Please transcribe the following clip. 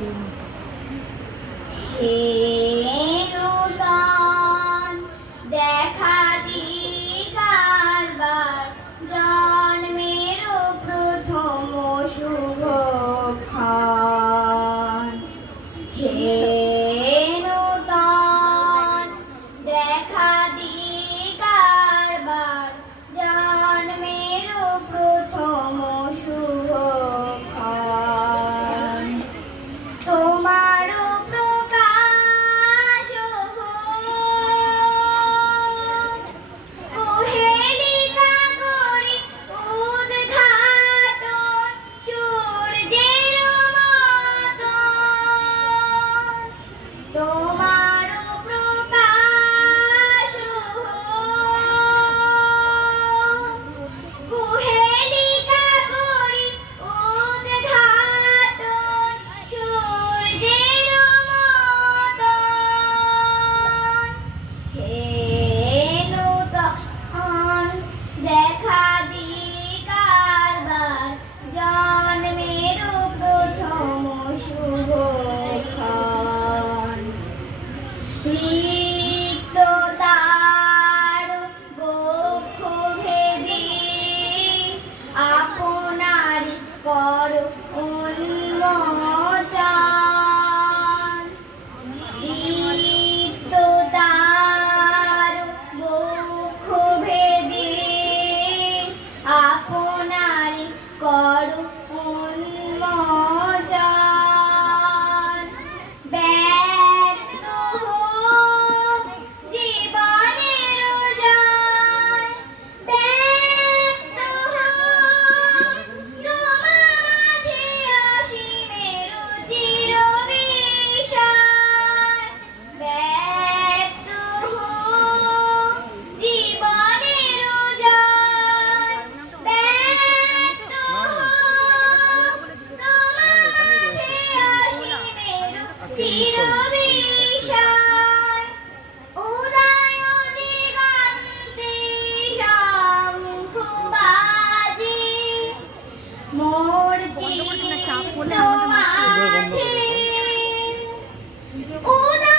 হে নূতন দেখা দিই কারবার, জন্মের প্রথম শুভক্ষণ। হে নূতন দেখা দিই কারবার, জন্মের প্রথম শুভক্ষণ। তোমার প্রকাশ কুহেলিকা করি উদ্ঘাটন, সূর্যের মতন। তোমার প্রকাশ কুহেলিকা করি উদ্ঘাটন, সূর্যের মতন। হে নূতন দেখা দিই কারবার, জন্মের প্রথম শুভক্ষণ। রিক্ততার বক্ষ ভেদি আপনারি কর উন্মোচন। রিক্ততার বক্ষ ভেদি আপনারি কর উন্মোচন। ব্যক্ত হোক জীবনের জয়, ব্যক্ত হোক তোমা মাঝে অসীমের চিরবিস্ময়। ব্যক্ত হোক জীবনের জয়, ব্যক্ত হোক তোমা মাঝে অসীমের চিরবিস্ময়। উদয় দিগন্তে শঙ্খ বাজে, মোর চিত্ত মাঝে উদয়